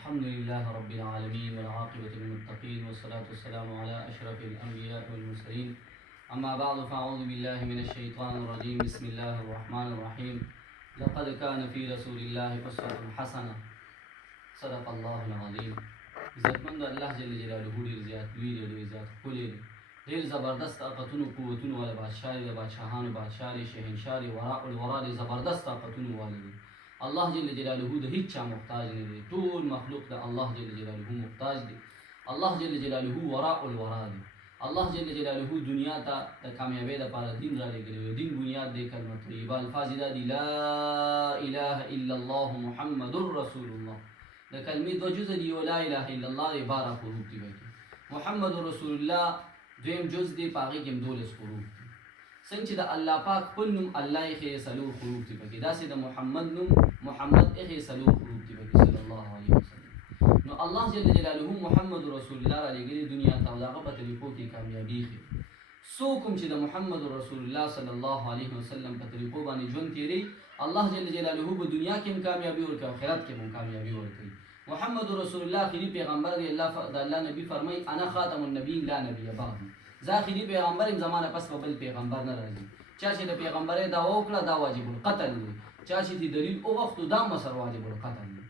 الحمد لله رب العالمين والعاقبة للمتقين والصلاة والسلام على أشرف الأنبياء والمرسلين. أما بعد فأعوذ بالله من الشيطان الرجيم. بسم الله الرحمن الرحيم. لقد كان في رسول الله أسوة حسنة. صدق الله العظيم. عزتمند الله جل جلاله ډیر زیات لوی دی، ډیر زیات ښکلی دی، ډیر زبردست طاقتونو قوتونو والا بادشاه دی، د بادشاهانو بادشاه دی، شهنشاه دی، وراء الورا دی، زبردست طاقتونو والا دی. الله جل جلاله د هیڅ چا محتاج نه دی، ټول مخلوق د الله جل جلاله محتاج دی. الله جل جلاله وراء الورا دی. الله جل جلاله دنیا ته د کامیابی لپاره دین را لېږلی دی. دین بنیاد دی کلمه طیبه، الفاظ دا دي لا اله الا الله محمد رسول الله. د کلمې دوه جزء دي، یو لا اله الا الله دی، 12 حروف دي پکې. محمد رسول الله دویم جز دی، په هغې کې هم 12 حروف دي. څنګه چې د الله پاک خپل نوم الله ایښی 4 حروف دي پکې، داسې د محمد نوم محمد ایښی 4 حروف دي پکې صلی الله علیه وسلم. نو الله جل جلاله محمد رسول الله را لېږلي دنیا ته، او د هغه په طریقو کې کامیابي ایښي. څوک هم چې د محمد رسول الله صلی الله علیه وسلم په طریقو باندې ژوند تېروي، الله جل جلاله په دنیا کې هم کامیابي ورکوي، آخرت کې هم کامیابي ورکوي. محمد رسول الله آخري پیغمبر دی. د الله نبی فرمایي انا خاتم النبیین لا نبی بعدی. زه آخري پیغمبر یم، زما نه پس به بل پیغمبر نه راځي. چا چې د پیغمبرۍ دعوا وکړه دا واجب القتل دی، چا چې د دلیل وغوښتو دا هم ورسره واجب القتل دی.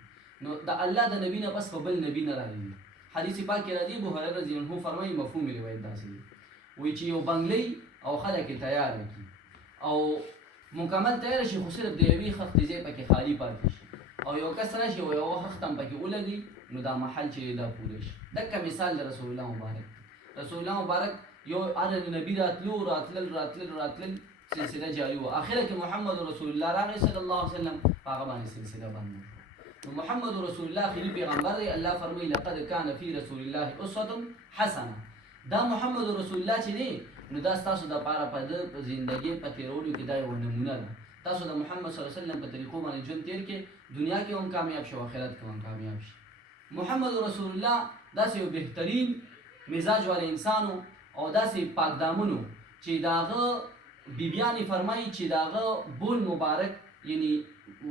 نو د الله د نبی نه پس به بل نبی نه راځي. حدیث پاک کې راځي، ابو هريره رضی الله عنه فرمایي، مفهوم روایت داسې دی، وایي چې یو بنګلۍ او خلک یې تیار کړي او مکمل تیار شي، خو صرف د یوې خښتې ځای پکې خالي پاتې شي، او یو کس راشي او یوه خښته هم پکې ولګي، نو دا محل چې دا پوره شي. دقه مثال د رسول الله مبارک. رسول الله مبارک یو هر نبی راتلل سلسله جاری وه. آخره کې محمد رسول الله راغی صلی الله علیه وسلم، په هغه باندې سلسله بنده شوه. نو محمد رسول الله آخري پیغمبر دی. الله فرمایي لقد کان فی رسول الله اسوة حسنه. دا محمد رسول الله چې دی، نو دا ستاسو دپاره په د زندګۍ په تېرولو کې دا یوه نمونه ده. تاسو د محمد صلی الله علیه وسلم په طریقو باندې ژوند تېر کړئ، دنیا کې هم کامیاب شي او آخرت کې هم کامیاب شي. محمد رسول الله داسې یو بهترین مزاج والا انسان او داسې پاک دامن و چې د هغه بیبیانې فرمایي چې د هغه بول مبارک، یعنی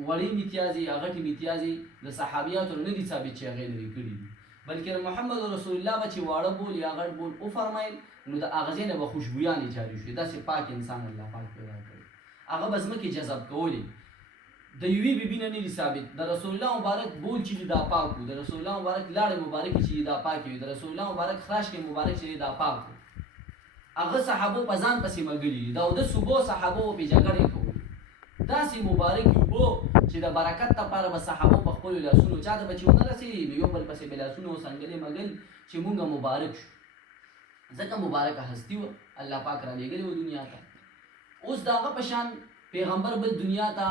وړې میتیازې یا غټې میتیازې د صحابیاتو نه دي ثابت چې هغې لرې کړي دي، بلکې محمد رسول الله به چې واړه بول یا غټ بول وفرمایل، نو د هغه ځای نه به خوشبویانې جاري شوې. داسې پاک انسان الله پاک پیدا کړی، هغه به ځمکې جذب کولې. د یوې بیبي نه نه دي ثابت. د رسول الله مبارک بول چې دا پاک و، د رسول الله مبارک لاړې مبارکې چې دا پاکې وي، د رسول الله مبارک خراشکې مبارک چې دا پاک و. هغه صحابو په ځان پسې ملګري دي، د اودس اوبو صحابو پې جګړې کولې. داسې مبارکې اوبو چې د برکت لپاره به صحابو په خپلو لاسونو چا ته به چې ونه رسېږي، نو یو بل پسې به لاسونه وسنګلې مګل چې مونږ مبارک شو. ځکه مبارکه هستي وه، الله پاک را لېږلې وه دنیا ته. اوس د هغه په شان پیغمبر بل دنیا ته،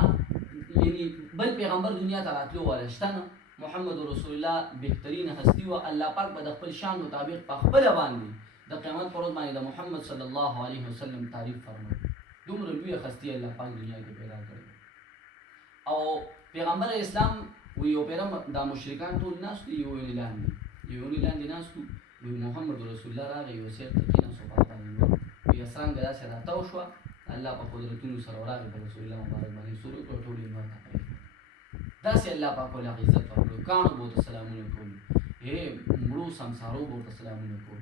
یعنی بل پیغمبر دنیا ته راتلو والا شته نه. محمد رسول الله بهترین هستی و. الله پاک به د خپل شان مطابق په خپله باندې د قیامت پر ورځ باندې د محمد صلی الله علیه وسلم تعریف فرمایي. دومره لویه هستي الله پاک دنیا کې پیدا کړې. او پیغمبر اسلام وی یو پیره دا مشرکان ټول ناست دي، یو ونې لاندې ناست وو. وی محمد رسول الله راغی، یو سیب ته کېناست او په هغه باندې نور وی څرنګه داسې راتاو شوه، الله په قدرتونو سره وراغی په رسول الله مبارک باندې سور وکړه، ټول یې نور ته پرېښود. داسې الله پاک ولې هغه عزت ورکړو. کاڼو به ورته سلامونه کول، مړو سمسارو به ورته سلامونه کول.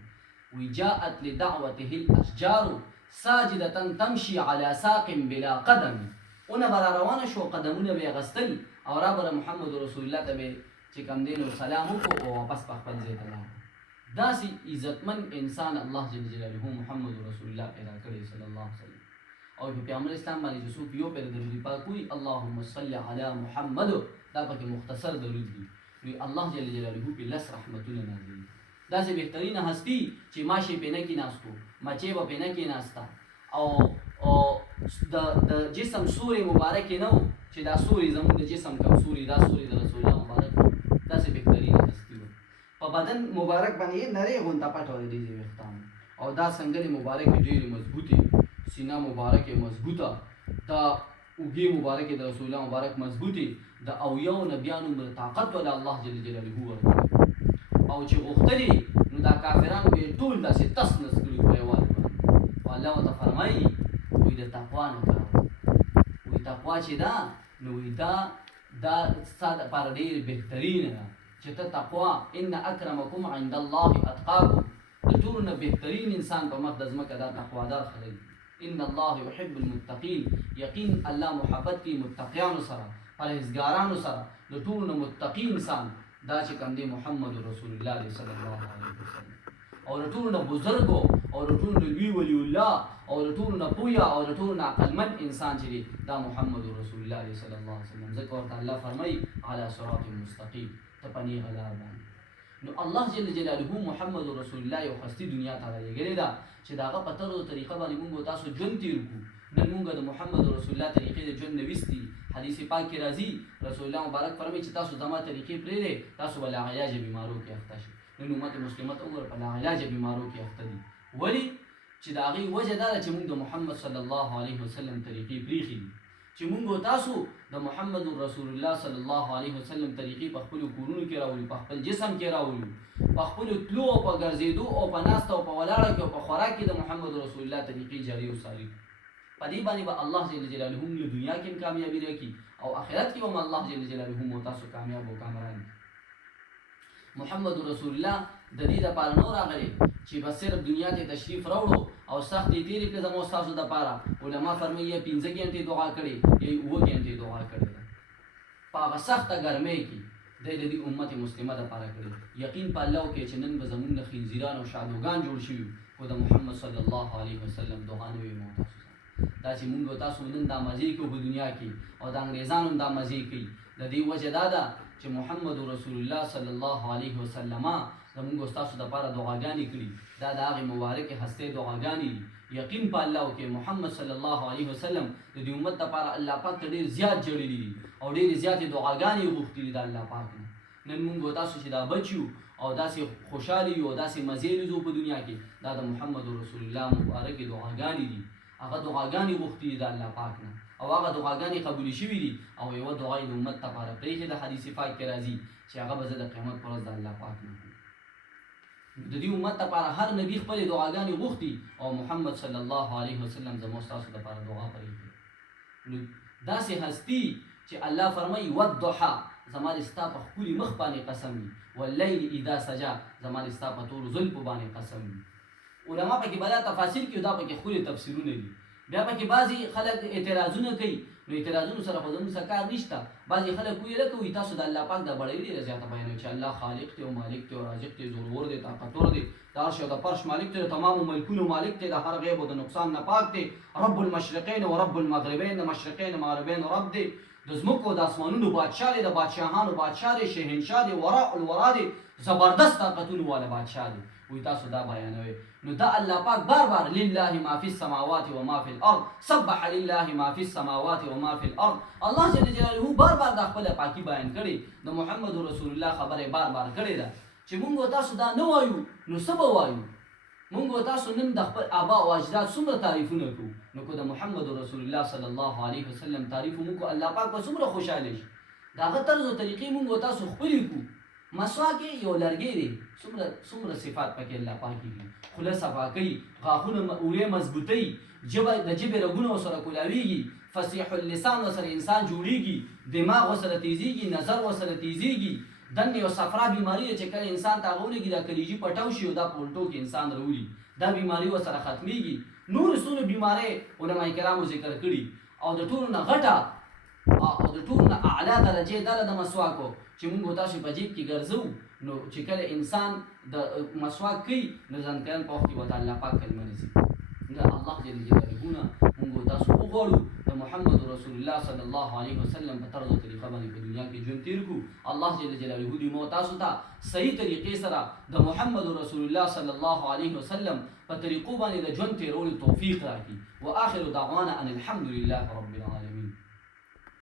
وی جاءت لدعوته الاشجار ساجدة تمشي على ساق بلا قدم. اونه به را روانه شو، قدمونه به یې اخیستل او رابره محمد رسول الله ته به چې کوم دی نو سلام وکړو او واپس په خپل ځای ته لاړ. داسې عزتمن انسان الله جل جلاله محمد رسول الله پیدا کړی صلی الله علیه وسلم. او په پیغمبر اسلام باندې چې څوک یو پرې درود پاک وایي اللهم صل علی محمد، دا پکې مختصر درود دی، نو الله جل جلاله پې لس رحمتونه نازلوي. داسې بهترینه هستي چې ماشی پې نه کېناستو، مچۍ به پې نه کېناسته، او د جسم سوري مبارک یې نه و چې دا سوري زموږ د جسم کم سوري، دا سوري د رسول الله مبارک و. داسې بهترینه هستي و. په بدن مبارک باندې یې نرۍ غونته پټه وه د دې ویښتان، او دا څنګلې مبارکې ډېرې مضبوطې، سینه مبارکې مضبوطه، دا اوږې مبارکې د رسول الله مبارک مضبوطې، د اویاو نبیانو عمر طاقت ولا الله جل جلاله ورکړي. او چې غوښتلې نو دا کافرانو به یې ټول داسې تس نس کړي په یووالي باندې. خو الله ورته فرمایي وایي د تقوا نه کار، وایي تقوا چې ده نو وایي دا ستا دپاره ډېر بهترینه ده چې چې ته تقوا ان اکرمکم عند الله اتقاکم د ټولو نه بهترین انسان په مخ د ځمکه دا تقوادار خلک ان الله يحب المتقين یقین الله محبت کوي متقیانو سره پرهیزګارانو سره د ټولو نه متقی انسان دا چې کوم دی محمد رسول الله صلی الله علیه وسلم او د ټولو نه بزرګو او د ټولو نه لوی ولی الله او د ټولو نه پویا او د ټولو نه عقلمند انسان چې دی دا محمد رسول الله صلی الله علیه وسلم ځکه ورته الله فرمایي علی صراط مستقیم ته په نیغه لار باندې نو الله جل جلاله محمد رسول الله یو خستي دنیا ته رالېږلې ده چې د هغه په طرز طریقه باندې موږ تاسو ژوند تېر کړو نن موږ د محمد رسول الله طریقې د ژوند نه ویستي حدیث پاک کې راځي رسول الله مبارک فرمایي چې تاسو زما طریقې پرېږدئ تاسو به لاعلاجه بیمارو کې اخته شئ نن امت مسلمه ته وګوره په لاعلاجه بیمارو کې اخته دي ولې چې د هغې وجه دا ده چې موږ د محمد صلی الله علیه وسلم طریقې پرېښي دي چې موږ تاسو د محمد رسول الله صلی الله علیه وسلم طریقې په خپلو کورونو کې راولو په خپل جسم کې راولو په خپلو تلو او په ګرځېدو او په ناسته او په ولاړه کې او په خوراک کې د محمد رسول الله طریقې جاري وساري په دې باندې به الله جل جلاله هم له دنیا کې هم کامیابي راکړي او آخرت کې هم الله جل جلاله هم تاسو کامیاب او کامران محمد رسول الله د دې لپاره نو راغلی چې بس صرف دنیا ته تشریف راوړو او سخت یې تېرې کړې زموږ ستاسو دپاره علما فرمایي یا 15 ګنټې دعا کړې یا 7 ګنټې دعا کړې ده په هغه سخته ګرمۍ کې دی د دې امت مسلمه دپاره کړې یقین په الله وکړئ چې نن به زمونږ نه خنزیران او شادوګان جوړ شوي خو د محمد صلی الله علیه وسلم دعا نه وي مو تاسو دا چې مونږ تاسو نن دا مزې کوو په دنیا کې او د انګریزانو هم دا مزې کوي د دې وجه دا ده چې محمد رسول الله صلی الله علیه وسلم زمونږ ستاسو دپاره دعاګانې کړي دا د هغې مبارکې هستې دعاګانې دي یقین په الله وکړئ محمد صلی الله علیه وسلم د دې امت دپاره الله پاک ته ډېر زیات جړلي دي او ډېرې زیاتې دعاګانې یې غوښتي دي د الله پاک نه نن مونږ تاسو چې دا بچ یو او داسې خوشحالي یو او داسې مزې لیدو په دنیا کې دا د محمد رسول الله مبارکې دعاګانې دي هغه دعاګانې غوښتي دي د الله پاک نه او هغه دعاګانې قبولې شوي دي او یوه دعا یې د امت دپاره پرېښې د حدیث پاک کې راځي چې هغه به زه د قیامت پر ورځ د الله پاک نه د دې امت دپاره هر نبي خپلې دعاګانې غوښتي او محمد صلی الله علیه وسلم زموږ ستاسو دپاره دعا پرېږدي نو داسې هستي چې الله فرمایي والضحا زما د ستا په ښکلي مخ باندې قسم وي واللیل اذا سجا زما د ستا په تورو زلفو باندې قسم وي علما پکې بلا تفاصیل کوي دا پکې ښکلي تفسیرونه دي بیا پکې بعضې خلک اعتراضونه کوي نو اعتراضونو سره خو زموږ سره کار نشته بعضې خلک ویې لکه وایي تاسو د الله پاک دا بړۍ ډېره زیاته بیانوي چې الله خالق دی او مالک دی او رازق دی زورور دی طاقتور دی د عرش او د فرش مالک دی د تمامو ملکونو مالک دی د هر غیب او د نقصان نه پاک دی رب المشرقین و رب المغربین د مشرقین مغربین رب دی د ځمکو د اسمانونو بادشاه دی د بادشاهانو بادشاه دی شهنشاه دی وراء الورا دی زبردست طاقتونو والا بادشاه دی وی تاسو دا بیانوي نو دا الله پاک بار بار لله ما فی السماوات و ما فی الارض سبح لله ما فی السماوات و ما فی الارض الله جل جلاله بار بار دا خپل پاکي بیان کړي د محمد رسول الله خبره بار بار کړي ده چې مونږ تاسو دا نه وایو نو څه به وایو مونږ تاسو نن د خپل آبا او اجداد څومره تعریفونه کوو نو که د محمد رسول الله صلی الله علیه وسلم تعریف مونږ الله پاک به څومره خوشحاله شي د هغه طرز او طریقې مونږ تاسو خپلې کوو مسواک یو لرګی دی څومره صفات پکې الله پاک دي خوله صفا کوي غاښونه اورې مضبوطوي ژبه د ژبې رګونه ورسره کولاویږي فصیح اللسان ورسره انسان جوړیږي دماغ ورسره تیزیږي نظر ورسره تیزیږي دندې او صفرا بیماري چې کله انسان ته هغه ولګي دا کلیجي پټاو شي او دا په الټو کې انسان راولي دا بیماري ورسره ختمیږي نور څونه بیمارۍ علما کرامو ذکر کړي او د ټولو نه غټه او د ټولو نه اعلی درجې دا د مسواکو چې مونږ تاسو په جیب کې ګرځو نو چې کله انسان د مسواک کوي نو ځان کړن په وخت کې وته الله پاک کلمه نصیب دا الله جل جلاله نه مونږ تاسو وغواړو د محمد رسول الله صلی الله علیه وسلم په طرز او طریقه باندې په دنیا کې ژوند تیر کړو الله جل جلاله دې مو تاسو ته صحیح طریقې سره د محمد رسول الله صلی الله علیه وسلم په طریقو باندې د ژوند تیرولو توفیق راکړي واخر دعوانا ان الحمد لله رب العالمین